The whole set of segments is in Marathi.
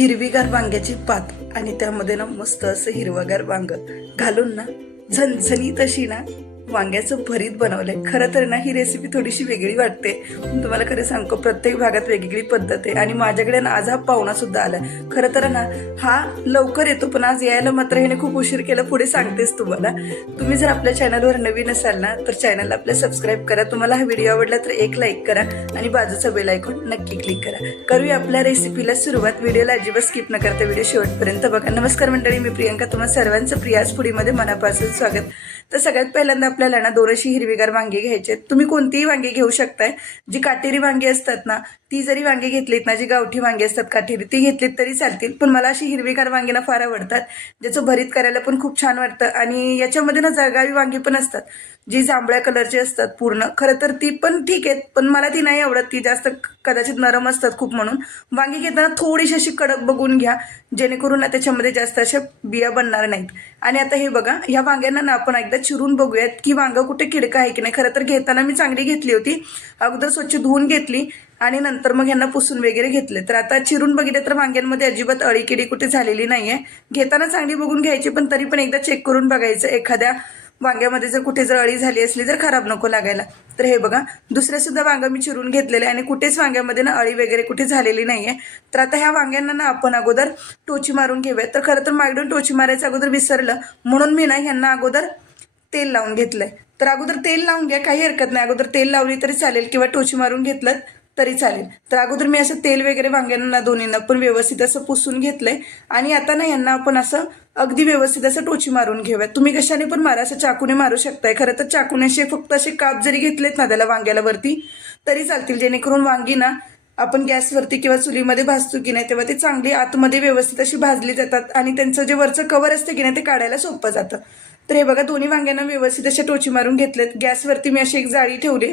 हिरवीगार वांग्याची पात आणि त्यामध्ये ना मस्त असं हिरवगार वांग घालून ना झणझणीत अशी ना वांग्याचं भरीत बनवलंय. खरं तर ना ही रेसिपी थोडीशी वेगळी वाटते. पण तुम्हाला खरं सांगतो, प्रत्येक भागात वेगवेगळी पद्धत आहे. आणि माझ्याकडे ना आज हा पाहुणा सुद्धा आलाय. खरं तर ना हा लवकर येतो, पण आज यायला मात्र ह्याने खूप उशीर केला. पुढे सांगतेच तुम्हाला. तुम्ही जर आपल्या चॅनलवर नवीन असाल ना तर चॅनलला आपल्या सबस्क्राईब करा. तुम्हाला हा व्हिडिओ आवडला तर एक लाईक करा आणि बाजूचा बेल आयकॉन नक्की क्लिक करा. करूया आपल्या रेसिपीला सुरुवात. व्हिडिओला अजिबात स्किप न करता व्हिडिओ शेवटपर्यंत बघा. नमस्कार मंडळी, मी प्रियंका. तुम्हाला सर्वांचं प्रियाज फुडीमध्ये मनापासून स्वागत. तर सगळ्यात पहिल्यांदा आपल्याला ना 200 हिरवीगार वांगी घ्यायचे. तुम्ही कोणतीही वांगी घेऊ शकताय. जी काटेरी वांगी असतात ना ती जरी वांगी घेतलीत ना, जी गावठी वांगी असतात काटेरी, ती घेतलीत तरी चालतील. पण मला अशी हिरवीगार वांगी ना फार आवडतात, ज्याचं भरीत करायला पण खूप छान वाटतं. आणि याच्यामध्ये ना जळगावी वांगी पण असतात, जी जांभळ्या कलरची असतात पूर्ण. खरं तर ती पण ठीक आहेत, पण मला ती नाही आवडत. ती जास्त कदाचित नरम असतात खूप. म्हणून वांगी घेताना थोडीशी अशी कडक बघून घ्या, जेणेकरून ना त्याच्यामध्ये जास्त अशा बिया बनणार नाहीत. आणि आता हे बघा, ह्या वांग्यांना ना आपण एकदा चिरून बघूयात की वांग कुठे किडका आहे की नाही. खरं तर घेताना मी चांगली घेतली होती, अगोदर स्वच्छ धुवून घेतली आणि नंतर मग ह्यांना पुसून वगैरे घेतले. तर आता चिरून बघितले तर वांग्यांमध्ये अजिबात अळीकिडी कुठे झालेली नाहीये. घेताना चांगली बघून घ्यायची, पण तरी पण एकदा चेक करून बघायचं. एखाद्या वांग्यामध्ये जर कुठे जर अळी झाली असली तर खराब नको लागायला. तर हे बघा, दुसरे सुद्धा वांग मी चिरून घेतलेले आणि कुठेच वांग्यामध्ये ना अळी वगैरे कुठे झालेली नाहीये. तर आता ह्या वांग्यांना ना आपण अगोदर टोची मारून घेऊया. तर खरं तर माझ्याकडून टोची मारायचं अगोदर विसरलं, म्हणून मी ना ह्यांना अगोदर तेल लावून घेतलंय. तर अगोदर तेल लावून घ्या, काही हरकत नाही. अगोदर तेल लावली तरी चालेल किंवा टोची मारून घेतलं तरी चालेल. तर अगोदर मी असं तेल वगैरे वांग्यांना दोन्हींना पण व्यवस्थित असं पुसून घेतलंय. आणि आता ना यांना आपण असं अगदी व्यवस्थित असं टोची मारून घेऊयात. तुम्ही कशाने पण मारा, असं चाकूने मारू शकताय. खरं तर चाकूने असे फक्त असे काप जरी घेतलेत ना त्याला वांग्याला वरती तरी चालतील, जेणेकरून वांगी ना आपण गॅसवरती किंवा चुलीमध्ये भाजतो की नाही तेव्हा ते चांगली आतमध्ये व्यवस्थित अशी भाजली जातात आणि त्यांचं जे वरचं कवर असतं की नाही ते काढायला सोपं जातं. तर हे बघा, दोन्ही वांग्यांना व्यवस्थित अशा टोची मारून घेतलेत. गॅसवरती मी अशी एक जाळी ठेवली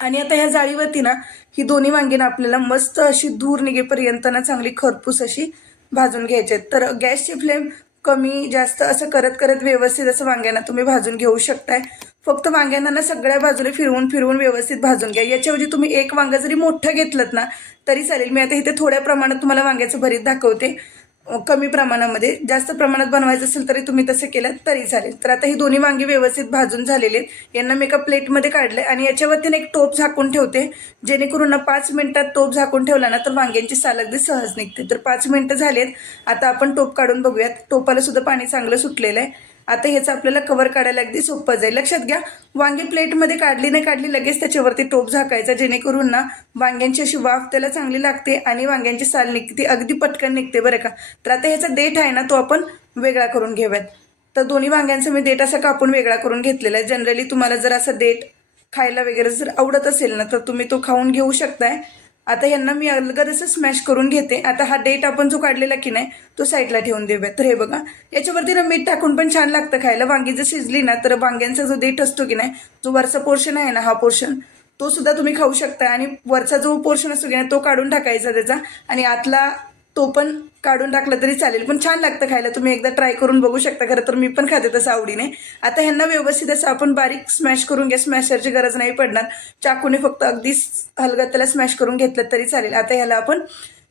आणि आता ह्या जाळीवरती ना ही दोन्ही वांगी ना आपल्याला मस्त अशी धूर निघेपर्यंत ना चांगली खरपूस अशी भाजून घ्यायचे. तर गॅसची फ्लेम कमी जास्त असं करत करत व्यवस्थित असं वांग्यांना तुम्ही भाजून घेऊ शकताय. फक्त वांग्यांना ना सगळ्या बाजूने फिरवून फिरवून व्यवस्थित भाजून घ्या. याच्याऐवजी तुम्ही एक वांग जरी मोठं घेतलं ना तरी चालेल. मी आता इथे थोड्या प्रमाणात तुम्हाला वांग्याचं भरीत दाखवते, कमी प्रमाणामध्ये. जास्त प्रमाणात बनवायचं असेल तरी तुम्ही तसं केलं तरी चालेल. तर आता ही दोन्ही वांगी व्यवस्थित भाजून झालेली आहेत. यांना मी एका प्लेटमध्ये काढले आणि याच्यावरती एक टोप झाकून ठेवते, जेणेकरून ना 5 मिनिटात टोप झाकून ठेवला ना तर वांग्यांची साल अगदी सहज निघते. तर 5 मिनिटं झालेत. आता आपण टोप काढून बघूयात. टोपाला सुद्धा पाणी चांगलं सुटलेलं आहे. आता ह्याचं आपल्याला कव्हर काढायला अगदी सोपं जाईल. लक्षात घ्या, वांगी प्लेटमध्ये काढली नाही काढली लगेच त्याच्यावरती टोप झाकायचा, जेणेकरून ना वांग्यांची अशी वाफ त्याला चांगली लागते आणि वांग्यांची साल निघते, अगदी पटकन निघते बरं का. तर आता ह्याचा देठ आहे ना तो आपण वेगळा करून घेऊयात. तर दोन्ही वांग्यांचा मी देठ असा कापून वेगळा करून घेतलेला आहे. जनरली तुम्हाला जर असं देठ खायला वगैरे जर आवडत असेल ना तर तुम्ही तो खाऊन घेऊ शकताय. आता यांना मी अलगद असं स्मॅश करून घेते. आता हा डेट आपण जो काढलेला की नाही तो साईडला ठेवून देऊया. तर हे बघा, याच्यावरती ना मीठ टाकून पण छान लागतं खायला. वांगी जर शिजली ना तर वांग्यांचा जो देठ असतो की नाही, जो वरचा पोर्शन आहे ना, हा पोर्शन तो सुद्धा तुम्ही खाऊ शकता. आणि वरचा जो पोर्शन असतो की नाही तो काढून टाकायचा त्याचा, आणि आतला तो पण काढून टाकला तरी चालेल. पण छान लागतं खायला. तुम्ही एकदा ट्राय करून बघू शकता. खरं तर मी पण खाते तसं आवडीने. आता ह्यांना व्यवस्थित असं आपण बारीक स्मॅश करून घ्या. स्मॅशरची गरज नाही पडणार, चाकूने फक्त अगदी हलगत त्याला स्मॅश करून घेतलं तरी चालेल. आता ह्याला आपण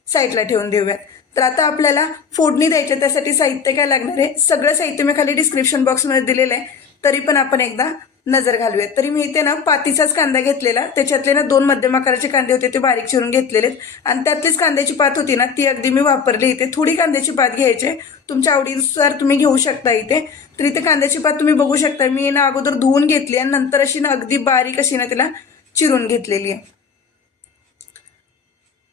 साईडला ठेवून देऊया. तर आता आपल्याला फोडणी द्यायची. त्यासाठी साहित्य काय लागणार आहे, सगळं साहित्य मी खाली डिस्क्रिप्शन बॉक्समध्ये दिलेलं आहे, तरी पण आपण एकदा नजर घालूयात. तरी मी इथे ना पातीचाच कांदा घेतलेला. त्याच्यातले ना 2 मध्यम आकाराचे कांदे होते, ते बारीक चिरून घेतलेले. आणि त्यातलीच कांद्याची पात होती ना ती अगदी मी वापरली. इथे थोडी कांद्याची पात घ्यायची, तुमच्या आवडीनुसार तुम्ही घेऊ शकता इथे. तर इथे कांद्याची पात तुम्ही बघू शकता, मी ना अगोदर धुवून घेतली आणि नंतर अशी ना अगदी बारीक अशी ना तिला चिरून घेतलेली आहे.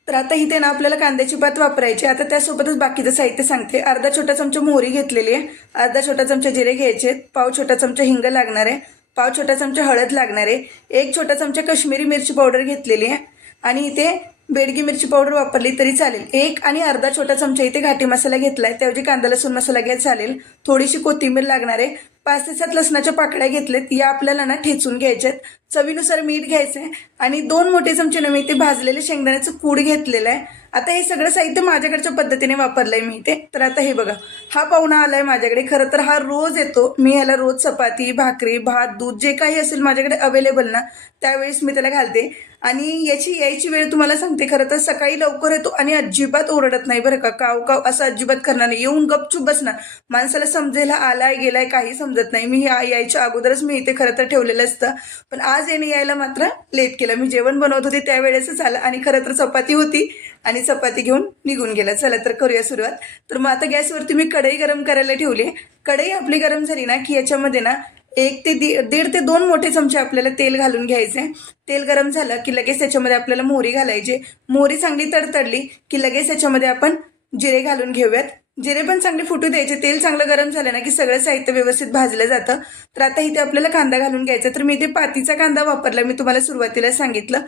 तर आता इथे ना आपल्याला कांद्याची पात वापरायची. आता त्यासोबतच बाकीचं साहित्य सांगते. अर्धा छोटा चमचा मोहरी घेतलेली आहे, अर्धा छोटा चमचा जिरे घ्यायचे, पाव छोटा चमचा हिंग लागणार आहे, पाव छोटा चमचा हळद लागणार आहे, 1 छोटा चमचा काश्मीरी मिरची पावडर घेतलेली आहे, आणि इथे बेडगी मिरची पावडर वापरली तरी चालेल. 1 आणि अर्धा छोटा चमचा इथे घाटी मसाला घेतलाय, त्याऐवजी कांदा लसूण मसाला घ्या चालेल. थोडीशी कोथिंबीर लागणार आहे. 5 ते 7 लसणाच्या पाकळ्या घेतलेत, या आपल्याला ना ठेचून घ्यायच्यात. चवीनुसार मीठ घ्यायचंय आणि 2 मोठे चमचे ना मी इथे भाजलेले शेंगदाण्याचं कूड घेतलेलं आहे. आता हे सगळं साहित्य माझ्याकडच्या पद्धतीने वापरलंय मी इथे. तर आता हे बघा, हा पाहुणा आलाय माझ्याकडे. खरं तर हा रोज येतो. मी ह्याला रोज चपाती, भाकरी, भात, दूध जे काही असेल माझ्याकडे अवेलेबल ना, त्यावेळेस मी त्याला घालते. आणि यायची वेळ तुम्हाला सांगते, खरं तर सकाळी लवकर येतो आणि अजिबात ओरडत नाही बरं का. काव काव असं अजिबात करणार नाही. येऊन गपचूप बसणार. माणसाला समजेल आलाय गेलाय काही समजत नाही. मी यायच्या अगोदरच मी इथे खरं तर ठेवलेलं असतं. पण आज यायला मात्र लेट केलं. मी जेवण बनवत होते त्यावेळेसच आलं आणि खरं तर चपाती होती आणि चपाती घेऊन निघून गेला. चला तर करूया सुरुवात. तर मग आता गॅसवरती मी कढई गरम करायला ठेवली. कढई आपली गरम झाली ना की याच्यामध्ये ना 1 ते 2 मोठे चमचे आपल्याला तेल घालून घ्यायचे. तेल गरम झालं की लगेच त्याच्यामध्ये आपल्याला मोहरी घालायची. मोहरी चांगली तडतडली की लगेच त्याच्यामध्ये आपण जिरे घालून घेऊयात. जिरे पण चांगले फुटू द्यायचे. तेल चांगलं गरम झालं ना की सगळं साहित्य व्यवस्थित भाजलं जातं. तर आता इथे आपल्याला कांदा घालून घ्यायचा. तर मी इथे पातीचा कांदा वापरला, मी तुम्हाला सुरुवातीला सांगितलं.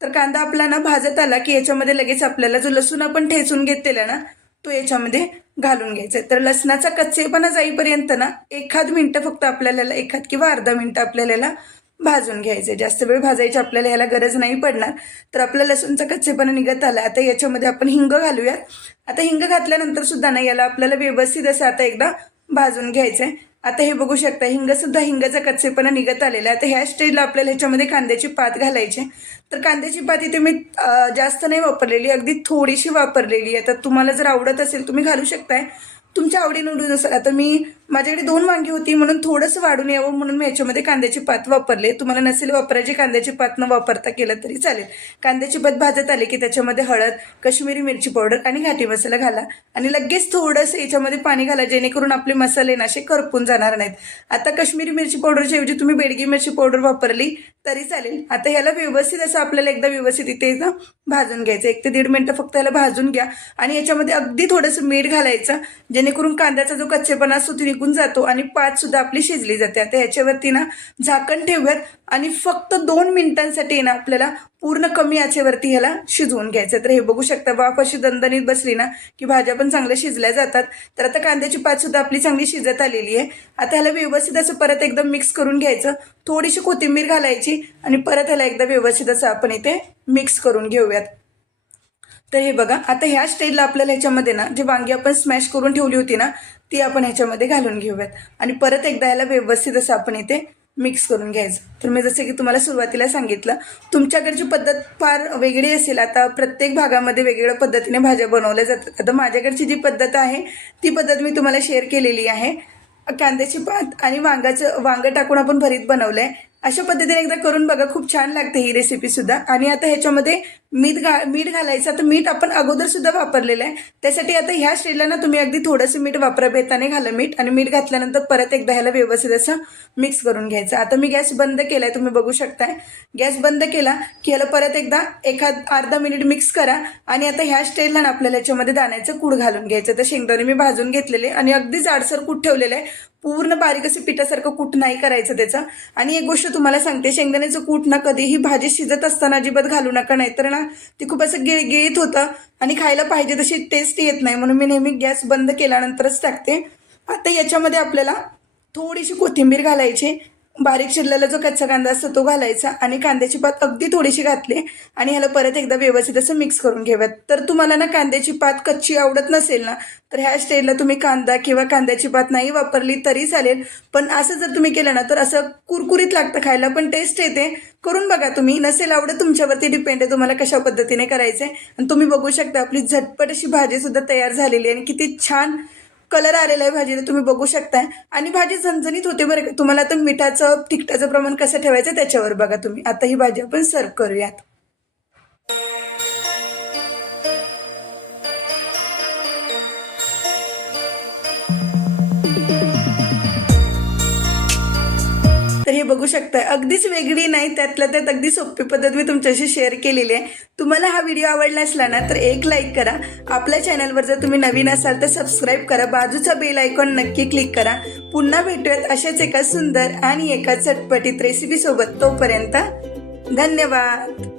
तर कांदा आपला ना भाजत आला की याच्यामध्ये लगेच आपल्याला जो लसूण आपण ठेचून घेतलेला ना तो याच्यामध्ये घालून घ्यायचा. तर लसणाचा कच्चेपणा जाईपर्यंत ना 1 मिनिट फक्त आपल्याला 1 किंवा अर्धा मिनिट आपल्याला भाजून घ्यायचे. जास्त वेळ भाजायची आपल्याला ह्याला गरज नाही पडणार. तर आपला लसूणचा कच्चेपणा निघत आला. आता याच्यामध्ये आपण हिंग घालूयात. आता हिंग घातल्यानंतर सुद्धा ना याला आपल्याला व्यवस्थित असं आता एकदा भाजून घ्यायचंय. आता हे बघू शकता हिंगाचा कच्चेपणा निघत आलेला आहे. आता ह्या स्टेजला आपल्याला ह्याच्यामध्ये कांद्याची पात घालायची. तर कांद्याची पात इथे मी जास्त नाही वापरलेली, अगदी थोडीशी वापरलेली. आता तुम्हाला जर आवडत असेल तुम्ही घालू शकताय तुमच्या आवडीनुसार. आता मी माझ्याकडे 2 वांगी होती म्हणून थोडंसं वाढून यावं म्हणून मी याच्यामध्ये कांद्याची पात वापरले. तुम्हाला नसेल वापरायची कांद्याची पात न वापरता केलं तरी चालेल. कांद्याची पात भाजत आली की त्याच्यामध्ये हळद, कश्मीरी मिरची पावडर आणि घाटी मसाला घाला आणि लगेच थोडंसं याच्यामध्ये पाणी घाला जेणेकरून आपले मसाले ना असे करपून जाणार नाहीत. आता कश्मीरी मिरची पावडरच्या ऐवजी तुम्ही बेडगी मिरची पावडर वापरली तरी चालेल. आता ह्याला व्यवस्थित असं आपल्याला एकदा व्यवस्थित इथे भाजून घ्यायचं. 1 ते 1.5 मिनिटं फक्त ह्याला भाजून घ्या आणि याच्यामध्ये अगदी थोडंसं मीठ घालायचं जेणेकरून कांद्याचा जो कच्चेपणा असतो तो निघून जातो आणि पात सुद्धा आपली शिजली जाते. आता ह्याच्यावरती ना झाकण ठेवूयात आणि फक्त 2 मिनिटांसाठी ना आपल्याला पूर्ण कमी आचेवरती ह्याला शिजवून घ्यायचं. तर हे बघू शकता वाफ अशी दणदणीत बसली ना की भाज्या पण चांगल्या शिजल्या जातात. तर आता कांद्याची पात सुद्धा आपली चांगली शिजत आलेली आहे. आता ह्याला व्यवस्थित असं परत एकदम मिक्स करून घ्यायचं. थोडीशी कोथिंबीर घालायची आणि परत ह्याला एकदा व्यवस्थित असं आपण इथे मिक्स करून घेऊयात. तर हे बघा, आता ह्या स्टेजला आपल्याला ह्याच्यामध्ये ना जे वांगी आपण स्मॅश करून ठेवली होती ना ती आपण ह्याच्यामध्ये घालून घेऊयात आणि परत एकदा ह्याला व्यवस्थित असं आपण इथे मिक्स करून घ्यायचं. तर मी जसं की तुम्हाला सुरुवातीला सांगितलं तुमच्याकडची पद्धत फार वेगळी असेल. आता प्रत्येक भागामध्ये वेगवेगळ्या पद्धतीने भाज्या बनवल्या जातात. आता माझ्याकडची जी पद्धत आहे ती पद्धत मी तुम्हाला शेअर केलेली आहे. कांद्याची पात आणि वांग टाकून आपण भरीत बनवलंय. अशा पद्धतीने एकदा करून बघा, खूप छान लागते ही रेसिपी सुद्धा. आणि आता ह्याच्यामध्ये मीठ घालायचं. तर मीठ आपण अगोदर सुद्धा वापरलेलं आहे. त्यासाठी आता ह्या स्टेजला ना तुम्ही अगदी थोडंसं मीठ वापरा, बेताने घाला मीठ आणि मीठ घातल्यानंतर परत एकदा ह्याला व्यवस्थित असं मिक्स करून घ्यायचं. आता मी गॅस बंद केलाय, तुम्ही बघू शकताय. गॅस बंद केला की ह्याला परत एकदा अर्धा मिनिट मिक्स करा आणि आता ह्या स्टेजला ना आपल्याला ह्याच्यामध्ये दाण्याचं कूट घालून घ्यायचं. तर शेंगदाणे मी भाजून घेतलेले आणि अगदी जाडसर कूट ठेवलेलं आहे. पूर्ण बारीक असं पिठासारखं कूट नाही करायचं त्याचं. आणि एक गोष्ट तुम्हाला सांगते, शेंगदाण्याचं कूट ना कधीही भाजी शिजत असताना अजिबात घालू नका, नाहीतर ना ती खूप असं गिळगिळीत होतं आणि खायला पाहिजे तशी टेस्ट येत नाही. म्हणून मी नेहमी गॅस बंद केल्यानंतरच टाकते. आता याच्यामध्ये आपल्याला थोडीशी कोथिंबीर घालायची, बारीक चिरलेला जो कच्चा कांदा असतो तो घालायचा आणि कांद्याची पात अगदी थोडीशी घातली आणि ह्याला परत एकदा व्यवस्थित असं मिक्स करून घेऊयात. तर तुम्हाला ना कांद्याची पात कच्ची आवडत नसेल ना तर ह्या स्टेजला तुम्ही कांदा किंवा कांद्याची पात नाही वापरली तरी चालेल. पण असं जर तुम्ही केलं ना तर असं कुरकुरीत लागतं खायला, पण टेस्ट येते. करून बघा तुम्ही. नसेल आवडत तुमच्यावरती डिपेंड आहे तुम्हाला कशा पद्धतीने करायचं आहे. आणि तुम्ही बघू शकता आपली झटपट अशी भाजी सुद्धा तयार झालेली आहे आणि किती छान कलर आलेला आहे भाजीला, तुम्ही बघू शकताय. आणि भाजी झणझणीत होते बरं. तुम्हाला आता मिठाचं तिखटाचं प्रमाण कसं ठेवायचं त्याच्यावर बघा तुम्ही. आता ही भाजी आपण सर्व करूयात. तर हे बघू शकताय अगदीच वेगळी नाही, त्यातल्या त्यात अगदी सोपी पद्धत मी तुमच्याशी शेअर केलेली आहे. तुम्हाला हा व्हिडिओ आवडला असला ना तर एक लाईक करा. आपल्या चॅनलवर जर तुम्ही नवीन असाल तर सबस्क्राईब करा. बाजूचा बेल आयकॉन नक्की क्लिक करा. पुन्हा भेटूयात अशाच एका सुंदर आणि एका चटपटीत रेसिपी सोबत. तोपर्यंत धन्यवाद.